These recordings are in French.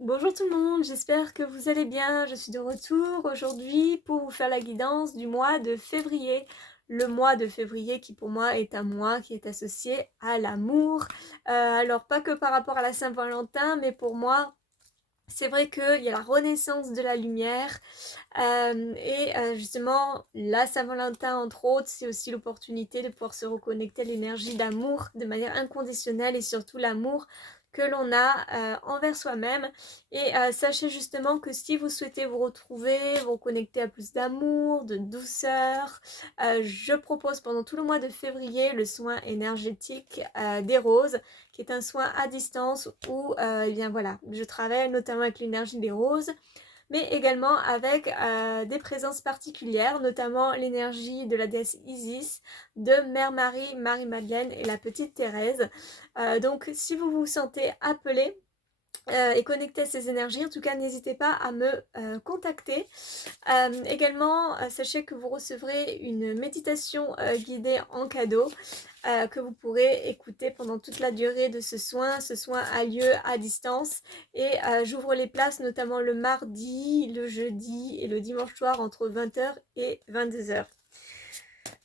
Bonjour tout le monde, j'espère que vous allez bien. Je suis de retour aujourd'hui pour vous faire la guidance du mois de février. Le mois de février qui pour moi est un mois qui est associé à l'amour. Alors pas que par rapport à la Saint-Valentin, mais pour moi c'est vrai qu'il y a la renaissance de la lumière justement la Saint-Valentin entre autres, c'est aussi l'opportunité de pouvoir se reconnecter à l'énergie d'amour de manière inconditionnelle et surtout l'amour que l'on a envers soi-même. Sachez justement que si vous souhaitez vous retrouver, vous reconnecter à plus d'amour, de douceur, je propose pendant tout le mois de février le soin énergétique des roses, qui est un soin à distance où eh bien voilà, je travaille notamment avec l'énergie des roses, mais également avec des présences particulières, notamment l'énergie de la déesse Isis, de Mère Marie, Marie-Madeleine et la petite Thérèse. Donc si vous vous sentez appelé et connecté à ces énergies, en tout cas n'hésitez pas à me contacter. Également, sachez que vous recevrez une méditation guidée en cadeau que vous pourrez écouter pendant toute la durée de ce soin. Ce soin a lieu à distance et j'ouvre les places notamment le mardi, le jeudi et le dimanche soir entre 20h et 22h.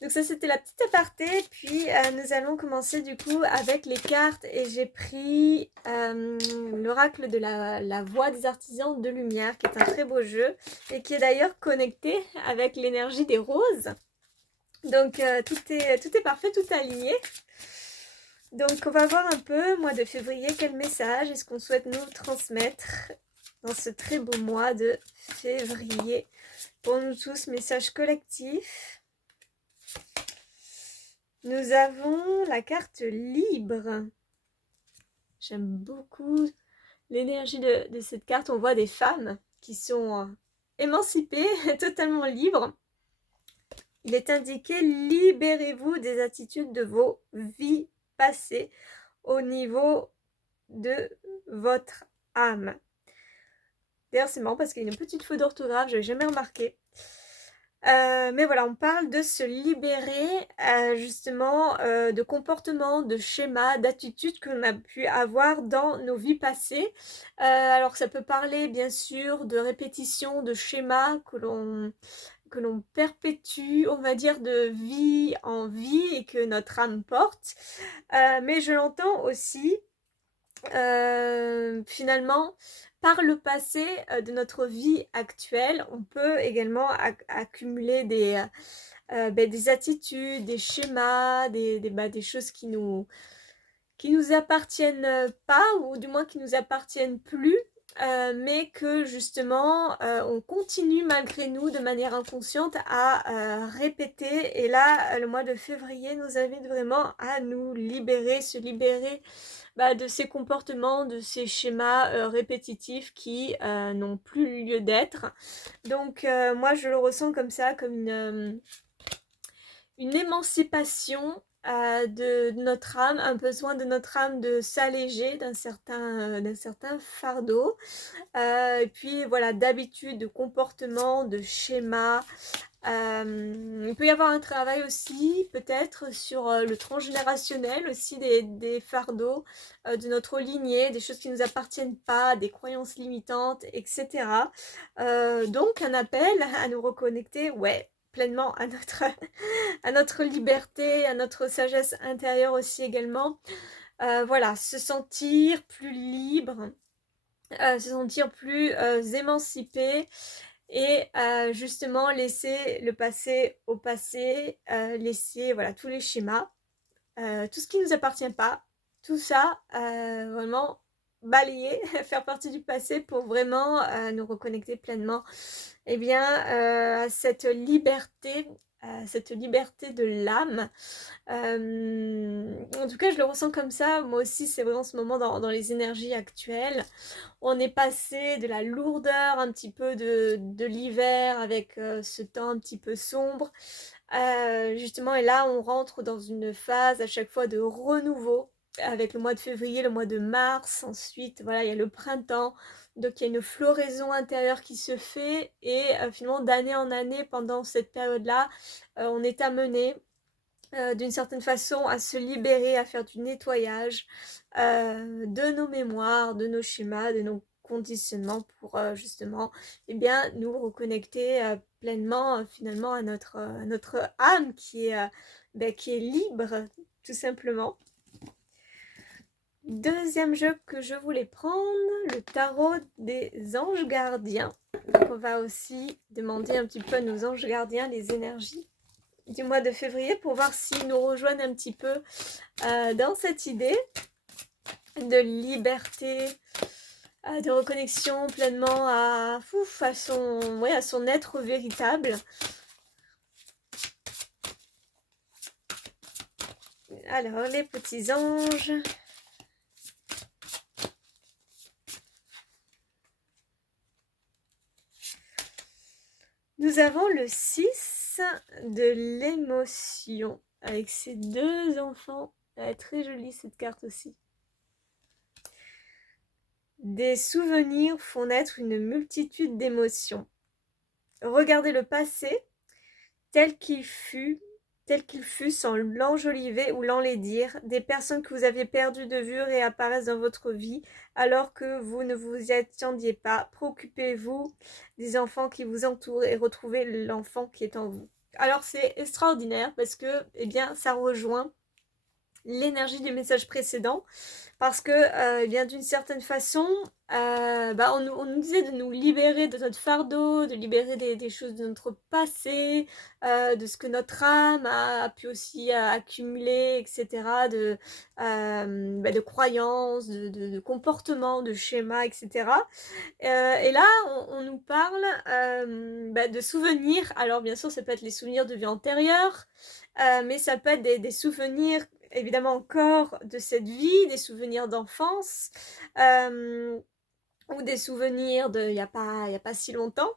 Donc ça c'était la petite aparté, puis nous allons commencer du coup avec les cartes et j'ai pris l'oracle de la voix des artisans de lumière qui est un très beau jeu et qui est d'ailleurs connecté avec l'énergie des roses. Donc tout est parfait, tout est aligné. Donc on va voir un peu, mois de février, quel message est-ce qu'on souhaite nous transmettre dans ce très beau mois de février. Pour nous tous, message collectif. Nous avons la carte libre. J'aime beaucoup l'énergie de cette carte. On voit des femmes qui sont émancipées, totalement libres. Il est indiqué, libérez-vous des attitudes de vos vies passées au niveau de votre âme. D'ailleurs, c'est marrant parce qu'il y a une petite faute d'orthographe, je n'avais jamais remarqué. Mais voilà, on parle de se libérer justement de comportements, de schémas, d'attitudes qu'on a pu avoir dans nos vies passées. Alors ça peut parler bien sûr de répétition, de schémas que l'on perpétue, on va dire, de vie en vie et que notre âme porte. Mais je l'entends aussi finalement, par le passé de notre vie actuelle, on peut également accumuler des attitudes, des schémas, des choses qui nous appartiennent pas, ou du moins qui nous appartiennent plus, mais que justement on continue malgré nous de manière inconsciente à répéter. Et là, le mois de février nous invite vraiment à nous libérer, se libérer de ces comportements, de ces schémas répétitifs qui n'ont plus lieu d'être. Donc moi je le ressens comme ça, comme une émancipation de notre âme, un besoin de notre âme de s'alléger d'un certain fardeau. Et puis voilà, d'habitude, de comportement, de schéma. Il peut y avoir un travail aussi peut-être sur le transgénérationnel aussi des fardeaux de notre lignée, des choses qui ne nous appartiennent pas, des croyances limitantes, etc. Donc un appel à nous reconnecter, ouais, pleinement à à notre liberté, à notre sagesse intérieure aussi également. Voilà, se sentir plus libre, se sentir plus émancipé et justement laisser le passé au passé, laisser voilà tous les schémas, tout ce qui ne nous appartient pas, tout ça vraiment balayer, faire partie du passé pour vraiment nous reconnecter pleinement à cette liberté de l'âme. En tout cas, je le ressens comme ça. Moi aussi, c'est vraiment ce moment dans les énergies actuelles. On est passé de la lourdeur un petit peu de l'hiver avec ce temps un petit peu sombre. Justement, et là, on rentre dans une phase à chaque fois de renouveau avec le mois de février, le mois de mars. Ensuite, voilà, il y a le printemps. Donc, il y a une floraison intérieure qui se fait et finalement, d'année en année, pendant cette période-là, on est amené d'une certaine façon à se libérer, à faire du nettoyage de nos mémoires, de nos schémas, de nos conditionnements pour justement eh bien, nous reconnecter pleinement finalement à notre âme qui est libre tout simplement. Deuxième jeu que je voulais prendre, le tarot des anges gardiens. Donc on va aussi demander un petit peu à nos anges gardiens les énergies du mois de février pour voir s'ils nous rejoignent un petit peu dans cette idée de liberté, de reconnexion pleinement à son être véritable. Alors, les petits anges. Nous avons le 6 de l'émotion avec ces deux enfants. Elle est très jolie cette carte aussi. Des souvenirs font naître une multitude d'émotions. Regardez le passé tel qu'il fut sans l'enjoliver ou l'enlaidir. Des personnes que vous aviez perdues de vue réapparaissent dans votre vie alors que vous ne vous y attendiez pas. Préoccupez-vous des enfants qui vous entourent et retrouvez l'enfant qui est en vous. Alors c'est extraordinaire parce que eh bien, ça rejoint l'énergie du message précédent parce que bien d'une certaine façon on nous disait de nous libérer de notre fardeau, de libérer des choses de notre passé, de ce que notre âme a pu aussi accumuler, etc., de croyances, de comportements, de schémas, etc. Et là on nous parle de souvenirs. Alors bien sûr ça peut être les souvenirs de vie antérieure, mais ça peut être des souvenirs évidemment encore de cette vie, des souvenirs d'enfance, ou des souvenirs de il y a pas si longtemps,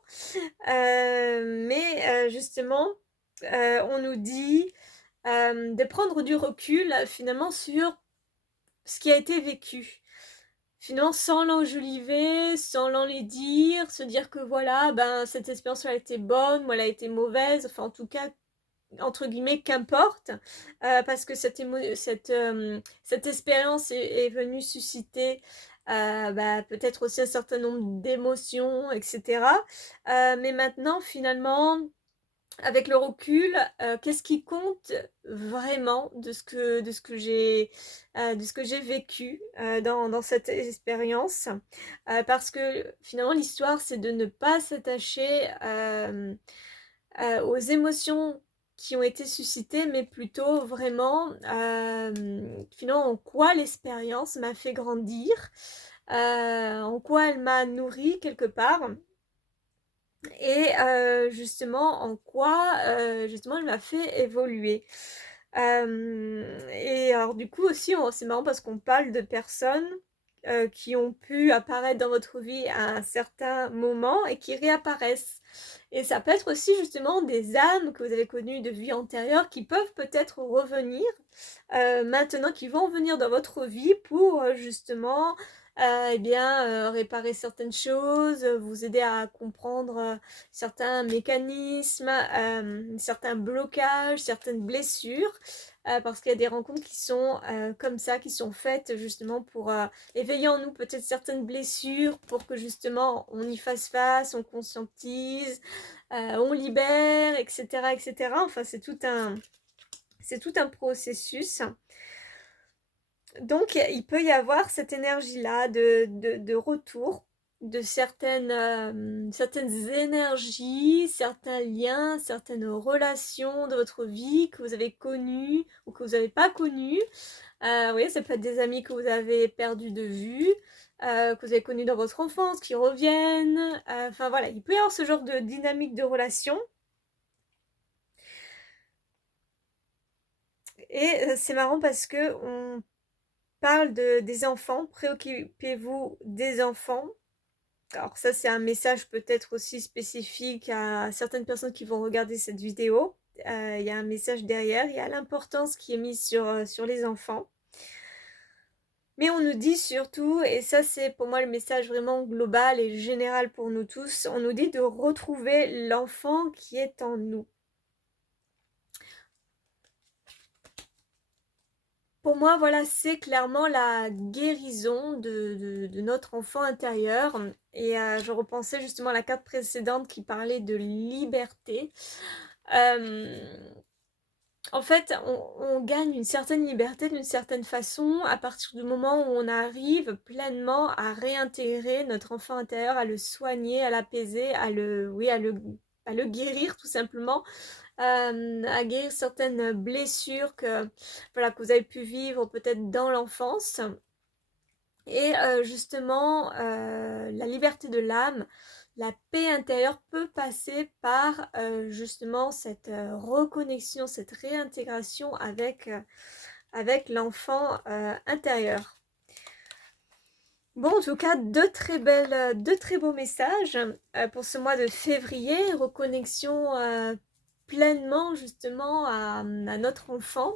mais justement on nous dit de prendre du recul finalement sur ce qui a été vécu. Finalement, sans l'enjoliver, sans l'enlaidir, se dire que voilà, cette expérience elle a été bonne ou elle a été mauvaise, enfin en tout cas entre guillemets qu'importe, parce que cette expérience est venue susciter peut-être aussi un certain nombre d'émotions, etc. Mais maintenant finalement avec le recul, qu'est-ce qui compte vraiment de ce que j'ai vécu dans cette expérience, parce que finalement l'histoire c'est de ne pas s'attacher aux émotions qui ont été suscitées, mais plutôt vraiment finalement en quoi l'expérience m'a fait grandir, en quoi elle m'a nourri quelque part, et justement en quoi justement elle m'a fait évoluer. Et alors du coup aussi c'est marrant parce qu'on parle de personnes qui ont pu apparaître dans votre vie à un certain moment et qui réapparaissent. Et ça peut être aussi justement des âmes que vous avez connues de vie antérieure qui peuvent peut-être revenir maintenant, qui vont venir dans votre vie pour justement réparer certaines choses, vous aider à comprendre certains mécanismes, certains blocages, certaines blessures, parce qu'il y a des rencontres qui sont comme ça, qui sont faites justement pour éveiller en nous peut-être certaines blessures, pour que justement on y fasse face, on conscientise, on libère, etc., etc. Enfin, c'est tout un processus. Donc il peut y avoir cette énergie-là de retour de certaines énergies, certains liens, certaines relations de votre vie que vous avez connues ou que vous n'avez pas connues. Oui, ça peut être des amis que vous avez perdus de vue, que vous avez connus dans votre enfance, qui reviennent. Enfin voilà, il peut y avoir ce genre de dynamique de relation. Et c'est marrant parce que on parle des enfants, préoccupez-vous des enfants. Alors ça c'est un message peut-être aussi spécifique à certaines personnes qui vont regarder cette vidéo. Il y a un message derrière, il y a l'importance qui est mise sur les enfants. Mais on nous dit surtout, et ça c'est pour moi le message vraiment global et général pour nous tous, on nous dit de retrouver l'enfant qui est en nous. pour moi, voilà, c'est clairement la guérison de notre enfant intérieur. Et je repensais justement à la carte précédente qui parlait de liberté. Euh, En fait, on gagne une certaine liberté d'une certaine façon à partir du moment où on arrive pleinement à réintégrer notre enfant intérieur, à le soigner, à l'apaiser, oui, à le guérir tout simplement, à guérir certaines blessures voilà, que vous avez pu vivre peut-être dans l'enfance. Et justement, la liberté de l'âme, la paix intérieure peut passer par justement cette reconnexion, cette réintégration avec l'enfant intérieur. Bon, en tout cas, deux très beaux messages pour ce mois de février, reconnexion pleinement justement à notre enfant.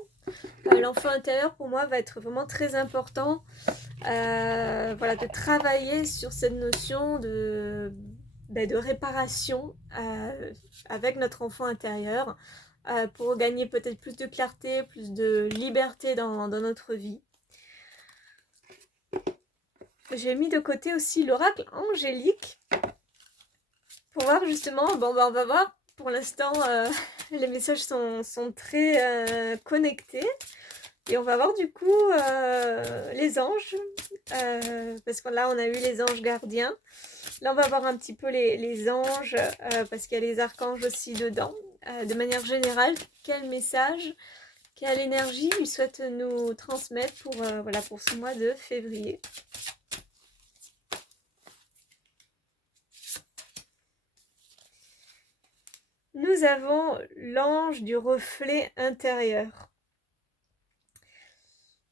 L'enfant intérieur pour moi va être vraiment très important. Voilà, de travailler sur cette notion de réparation avec notre enfant intérieur pour gagner peut-être plus de clarté, plus de liberté dans notre vie. J'ai mis de côté aussi l'oracle angélique pour voir justement, on va voir, pour l'instant les messages sont très connectés. Et on va voir du coup les anges, parce que là on a eu les anges gardiens. Là on va voir un petit peu les anges, parce qu'il y a les archanges aussi dedans. De manière générale, quel message, quelle énergie ils souhaitent nous transmettre voilà, pour ce mois de février. Nous avons l'ange du reflet intérieur.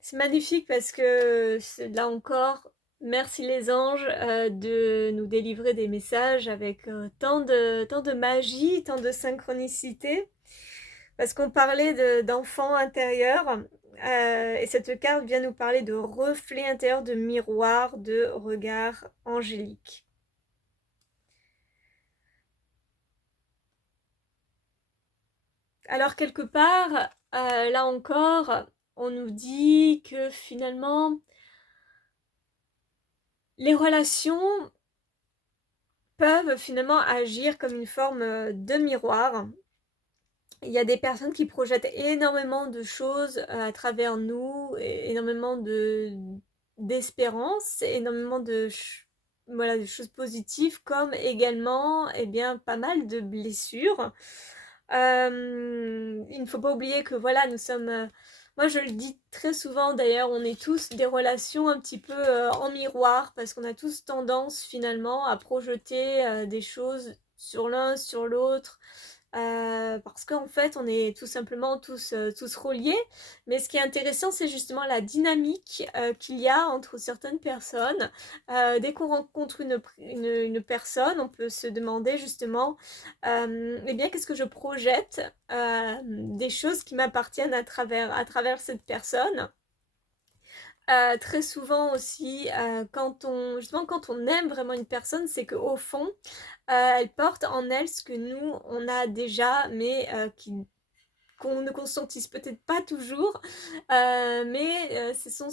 C'est magnifique parce que là encore, merci les anges de nous délivrer des messages avec tant de magie, tant de synchronicité. Parce qu'on parlait d'enfants intérieurs et cette carte vient nous parler de reflet intérieur, de miroir, de regard angélique. Alors quelque part, là encore, on nous dit que finalement, les relations peuvent finalement agir comme une forme de miroir. Il y a des personnes qui projettent énormément de choses à travers nous, énormément d'espérance, énormément voilà, de choses positives, comme également pas mal de blessures. Il ne faut pas oublier que voilà, nous sommes... moi je le dis très souvent d'ailleurs, on est tous des relations un petit peu en miroir, parce qu'on a tous tendance finalement à projeter des choses sur l'un, sur l'autre, parce qu'en fait on est tout simplement tous reliés. Mais ce qui est intéressant, c'est justement la dynamique qu'il y a entre certaines personnes. Dès qu'on rencontre une personne, on peut se demander justement qu'est-ce que je projette des choses qui m'appartiennent à travers cette personne. Très souvent aussi, quand on aime vraiment une personne, c'est qu'au fond, elle porte en elle ce que nous, on a déjà, mais qu'on ne conscientise peut-être pas toujours, mais ce sont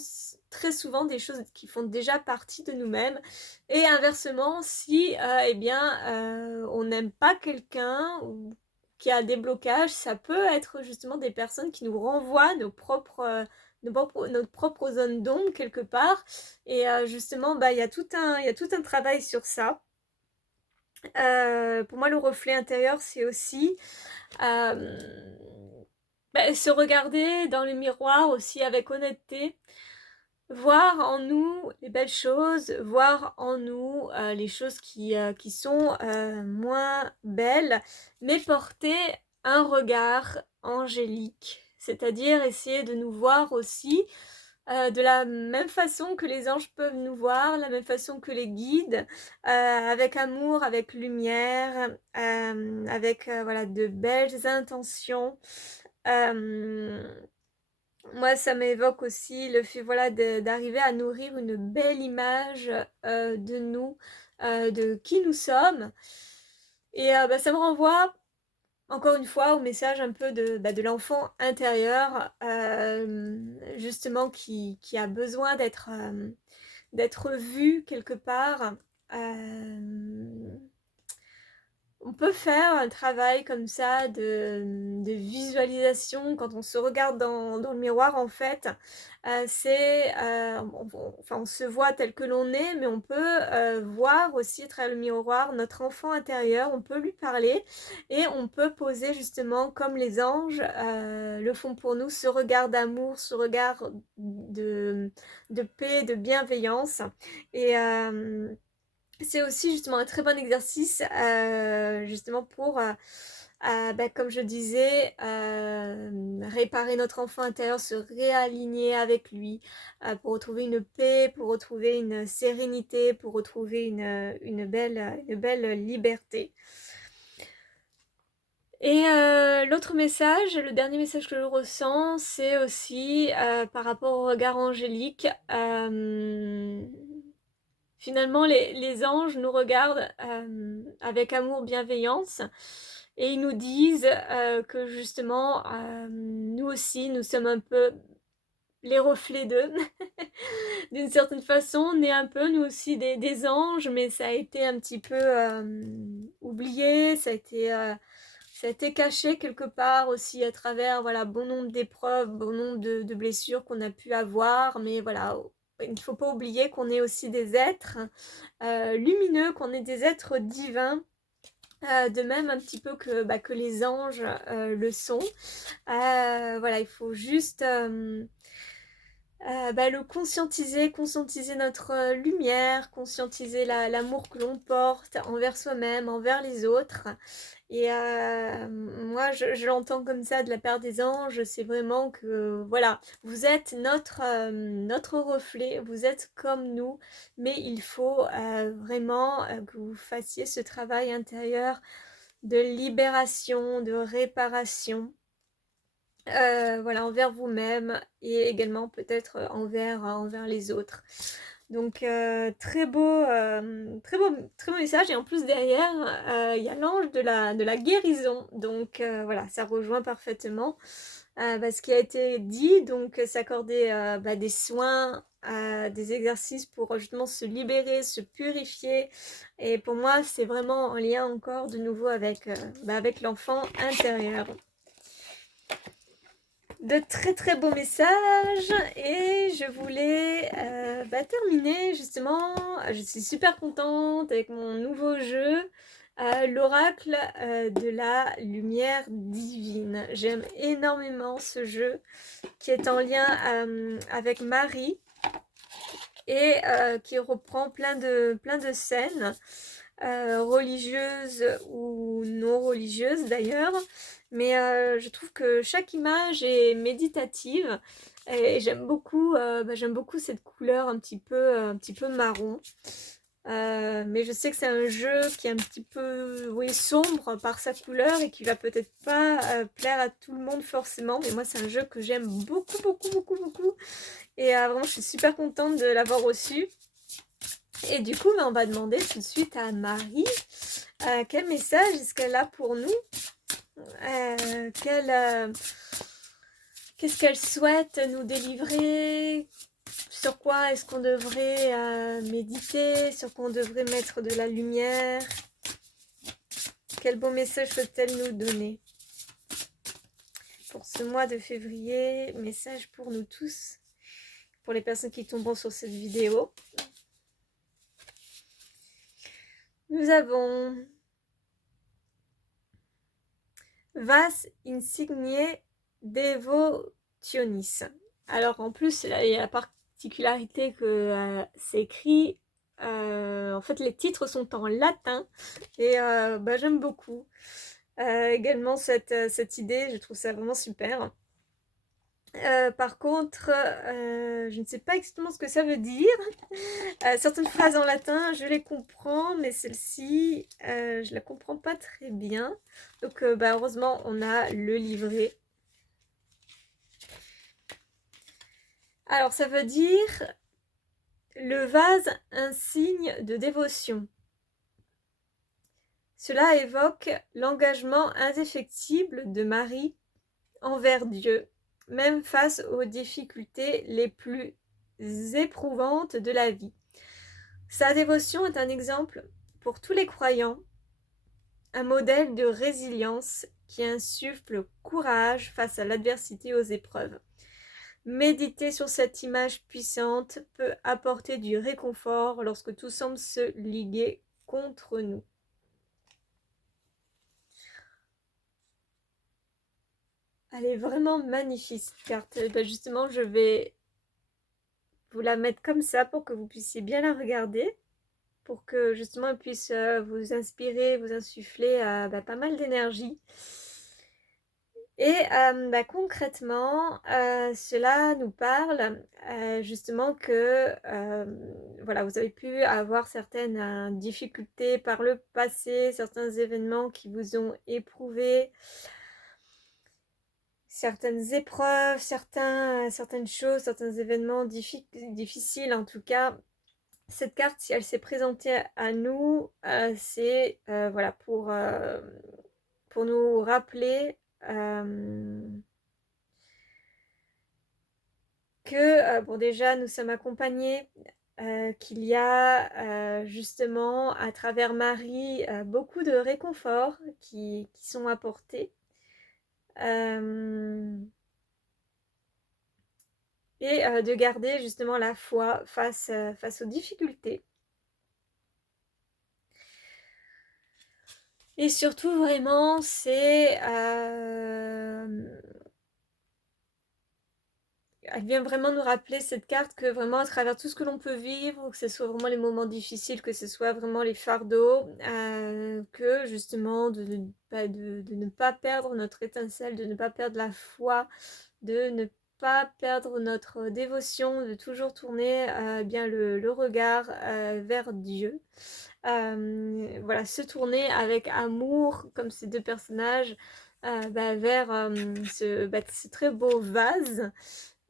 très souvent des choses qui font déjà partie de nous-mêmes. Et inversement, si on n'aime pas quelqu'un ou qui a des blocages, ça peut être justement des personnes qui nous renvoient notre propre zone d'ombre quelque part. Et justement, il y a tout un travail sur ça. Pour moi, le reflet intérieur, c'est aussi se regarder dans le miroir aussi avec honnêteté, voir en nous les belles choses, voir en nous les choses qui sont moins belles, mais porter un regard angélique, c'est-à-dire essayer de nous voir aussi de la même façon que les anges peuvent nous voir, la même façon que les guides, avec amour, avec lumière, avec voilà, de belles intentions. Moi, ça m'évoque aussi le fait voilà, d'arriver à nourrir une belle image de nous, de qui nous sommes. Et ça me renvoie encore une fois, au message un peu de l'enfant intérieur, justement qui a besoin d'être vu quelque part. On peut faire un travail comme ça de visualisation quand on se regarde dans le miroir en fait. Enfin, on se voit tel que l'on est, mais on peut voir aussi à travers le miroir notre enfant intérieur, on peut lui parler et on peut poser justement comme les anges le font pour nous, ce regard d'amour, ce regard de paix, de bienveillance. Et c'est aussi justement un très bon exercice justement pour, comme je disais, réparer notre enfant intérieur, se réaligner avec lui, pour retrouver une paix, pour retrouver une sérénité, pour retrouver une belle liberté. Et l'autre message, le dernier message que je ressens, c'est aussi par rapport au regard angélique. Finalement, les anges nous regardent avec amour, bienveillance, et ils nous disent que justement, nous aussi, nous sommes un peu les reflets d'eux. D'une certaine façon, on est un peu, nous aussi, des anges, mais ça a été un petit peu oublié, ça a été caché quelque part aussi à travers voilà, bon nombre d'épreuves, bon nombre de blessures qu'on a pu avoir, mais voilà, il ne faut pas oublier qu'on est aussi des êtres lumineux, qu'on est des êtres divins, de même un petit peu que les anges le sont. Voilà, il faut juste le conscientiser notre lumière, conscientiser l'amour que l'on porte envers soi-même, envers les autres. Et moi, je l'entends comme ça de la part des anges, c'est vraiment que, voilà, vous êtes notre reflet, vous êtes comme nous, mais il faut vraiment que vous fassiez ce travail intérieur de libération, de réparation. Voilà, envers vous-même et également peut-être envers les autres. Donc très beau message, et en plus derrière il y a l'ange de la guérison, donc voilà, ça rejoint parfaitement ce qui a été dit, donc s'accorder des soins, des exercices pour justement se libérer, se purifier, et pour moi c'est vraiment en lien encore de nouveau avec l'enfant intérieur. De très beaux messages, et je voulais terminer justement. Je suis super contente avec mon nouveau jeu, l'oracle de la lumière divine. J'aime énormément ce jeu qui est en lien avec Marie et qui reprend plein de scènes religieuses ou non religieuses d'ailleurs, mais je trouve que chaque image est méditative, et j'aime beaucoup cette couleur un petit peu marron. Mais je sais que c'est un jeu qui est un petit peu sombre par sa couleur et qui va peut-être pas plaire à tout le monde forcément, mais moi c'est un jeu que j'aime beaucoup, et vraiment je suis super contente de l'avoir reçu. Et du coup, on va demander tout de suite à Marie quel message est-ce qu'elle a pour nous, qu'est-ce qu'elle souhaite nous délivrer, sur quoi est-ce qu'on devrait méditer, sur quoi on devrait mettre de la lumière. Quel beau message peut-elle nous donner pour ce mois de février? Message pour nous tous, pour les personnes qui tomberont sur cette vidéo. Nous avons Vas insignie devotionis. Alors en plus, là, il y a la particularité que c'est écrit, en fait les titres sont en latin, et j'aime beaucoup également cette idée, je trouve ça vraiment super. Par contre, je ne sais pas exactement ce que ça veut dire. Certaines phrases en latin, je les comprends, mais celle-ci, je la comprends pas très bien. Donc, heureusement, on a le livret. Alors, ça veut dire le vase, un signe de dévotion. Cela évoque l'engagement indéfectible de Marie envers Dieu, même face aux difficultés les plus éprouvantes de la vie. Sa dévotion est un exemple pour tous les croyants, un modèle de résilience qui insuffle courage face à l'adversité et aux épreuves. Méditer sur cette image puissante peut apporter du réconfort lorsque tout semble se liguer contre nous. Elle est vraiment magnifique cette carte. Justement, je vais vous la mettre comme ça pour que vous puissiez bien la regarder, pour que justement elle puisse vous inspirer, vous insuffler pas mal d'énergie. Et concrètement, cela nous parle justement que voilà, vous avez pu avoir certaines difficultés par le passé, certains événements qui vous ont éprouvé, certaines épreuves, certaines choses, certains événements difficiles en tout cas. Cette carte, si elle s'est présentée à nous, c'est voilà, pour nous rappeler que bon, déjà nous sommes accompagnés, qu'il y a justement à travers Marie beaucoup de réconforts qui sont apportés. Et de garder justement la foi face aux difficultés. Et surtout vraiment c'est elle vient vraiment nous rappeler cette carte que vraiment à travers tout ce que l'on peut vivre, que ce soit vraiment les moments difficiles, que ce soit vraiment les fardeaux, que justement de ne pas perdre notre étincelle, de ne pas perdre la foi, de ne pas perdre notre dévotion, de toujours tourner bien le regard vers Dieu. Voilà, se tourner avec amour, comme ces deux personnages, vers ce très beau vase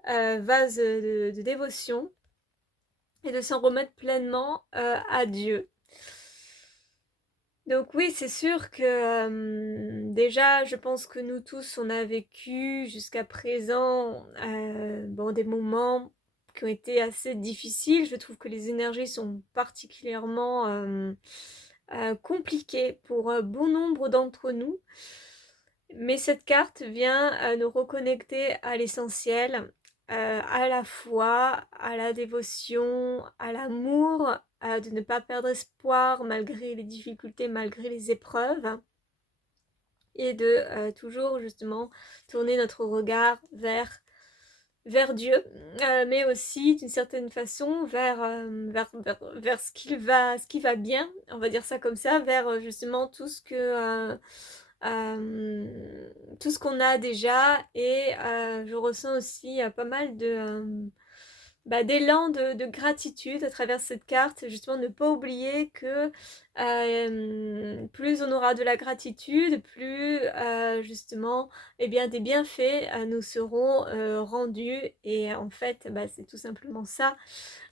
de dévotion, et de s'en remettre pleinement à Dieu. Donc oui, c'est sûr que déjà, je pense que nous tous, on a vécu jusqu'à présent des moments qui ont été assez difficiles. Je trouve que les énergies sont particulièrement compliquées pour bon nombre d'entre nous. Mais cette carte vient nous reconnecter à l'essentiel, à la foi, à la dévotion, à l'amour, de ne pas perdre espoir malgré les difficultés, malgré les épreuves, et de toujours justement tourner notre regard vers Dieu, mais aussi d'une certaine façon vers ce qui va bien, on va dire ça comme ça, vers justement tout ce qu'on a déjà. Et je ressens aussi pas mal d'élan de gratitude à travers cette carte. Justement, ne pas oublier que plus on aura de la gratitude, plus justement des bienfaits nous seront rendus. Et en fait, c'est tout simplement ça,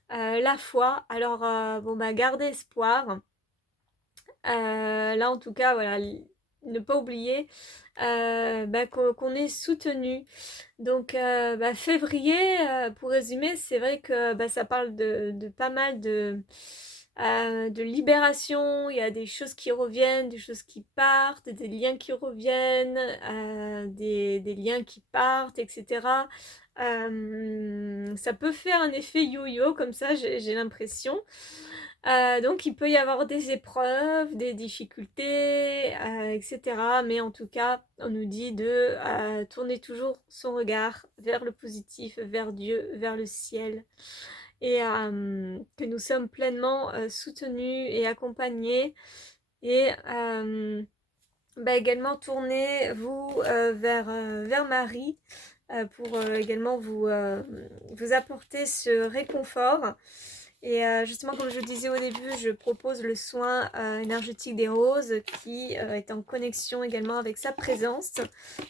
la foi. Alors gardez espoir. Là en tout cas, voilà, ne pas oublier qu'on est soutenu. Donc février, pour résumer, c'est vrai que ça parle de pas mal de libération. Il y a des choses qui reviennent, des choses qui partent, des liens qui reviennent, des liens qui partent, etc. Ça peut faire un effet yo-yo comme ça, j'ai l'impression. Donc il peut y avoir des épreuves, des difficultés, etc. Mais en tout cas, on nous dit de tourner toujours son regard vers le positif, vers Dieu, vers le ciel. Et que nous sommes pleinement soutenus et accompagnés. Et également tournez-vous vers Marie pour également vous apporter ce réconfort. Et justement, comme je le disais au début, je propose le soin énergétique des roses qui est en connexion également avec sa présence.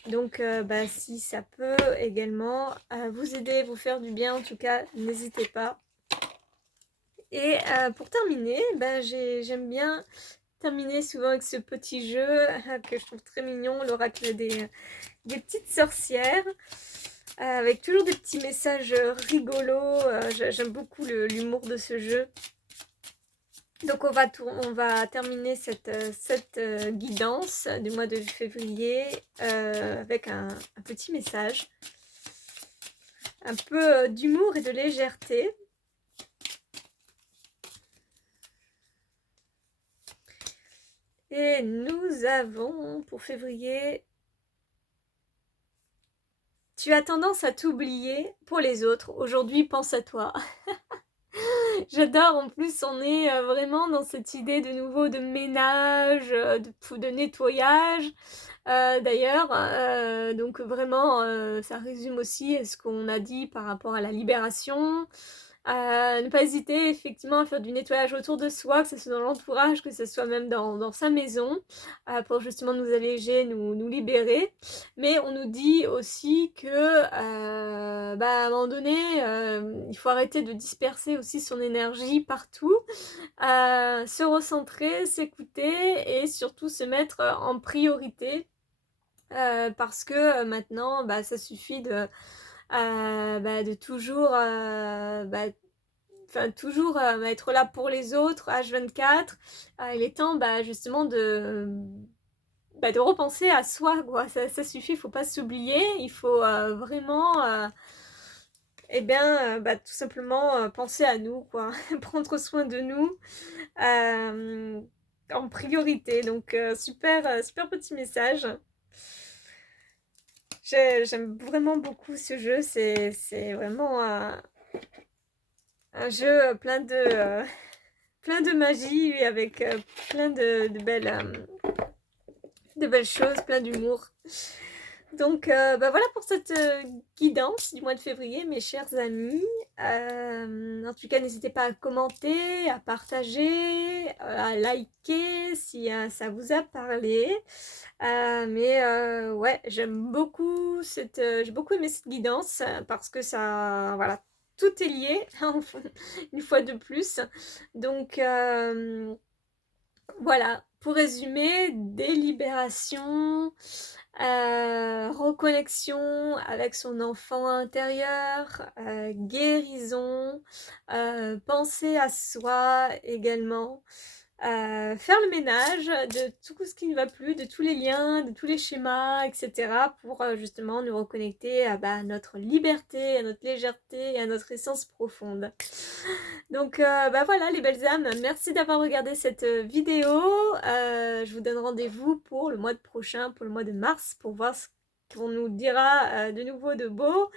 Donc si ça peut également vous aider, vous faire du bien, en tout cas, n'hésitez pas. Et pour terminer, j'aime bien terminer souvent avec ce petit jeu que je trouve très mignon, l'oracle des petites sorcières, avec toujours des petits messages rigolos. J'aime beaucoup l'humour de ce jeu. Donc on va terminer cette guidance du mois de février avec un petit message, un peu d'humour et de légèreté. Et nous avons pour février: tu as tendance à t'oublier pour les autres, aujourd'hui pense à toi. J'adore, en plus on est vraiment dans cette idée de nouveau de ménage, de nettoyage. D'ailleurs, donc vraiment ça résume aussi ce qu'on a dit par rapport à la libération. Ne pas hésiter effectivement à faire du nettoyage autour de soi, que ce soit dans l'entourage, que ce soit même dans sa maison, pour justement nous alléger, nous libérer. Mais on nous dit aussi que à un moment donné, il faut arrêter de disperser aussi son énergie partout, se recentrer, s'écouter et surtout se mettre en priorité, parce que maintenant ça suffit de toujours toujours être là pour les autres H24. Il est temps justement de repenser à soi, quoi. Ça suffit, il faut pas s'oublier, il faut vraiment tout simplement penser à nous, quoi. Prendre soin de nous en priorité. Donc super petit message. J'aime vraiment beaucoup ce jeu, c'est vraiment un jeu plein de magie, avec plein de belles choses, plein d'humour. Donc voilà pour cette guidance du mois de février, mes chers amis. En tout cas, n'hésitez pas à commenter, à partager, à liker si ça vous a parlé. Ouais, j'ai beaucoup aimé cette guidance parce que ça, voilà, tout est lié, une fois de plus. Donc voilà, pour résumer: délibération, reconnexion avec son enfant intérieur, guérison, penser à soi également, faire le ménage de tout ce qui ne va plus, de tous les liens, de tous les schémas, etc. pour justement nous reconnecter à notre liberté, à notre légèreté et à notre essence profonde. Donc voilà les belles âmes, merci d'avoir regardé cette vidéo. Je vous donne rendez-vous pour le mois prochain, pour le mois de mars, pour voir ce qu'on nous dira de nouveau de beau.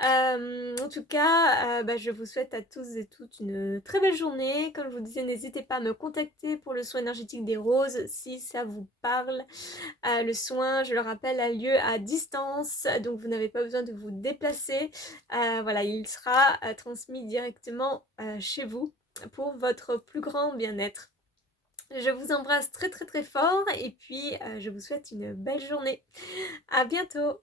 En tout cas, je vous souhaite à tous et toutes une très belle journée. Comme je vous disais, n'hésitez pas à me contacter pour le soin énergétique des roses si ça vous parle. Le soin, je le rappelle, a lieu à distance, donc vous n'avez pas besoin de vous déplacer. Voilà, il sera transmis directement chez vous pour votre plus grand bien-être. Je vous embrasse très très très fort et puis je vous souhaite une belle journée. À bientôt.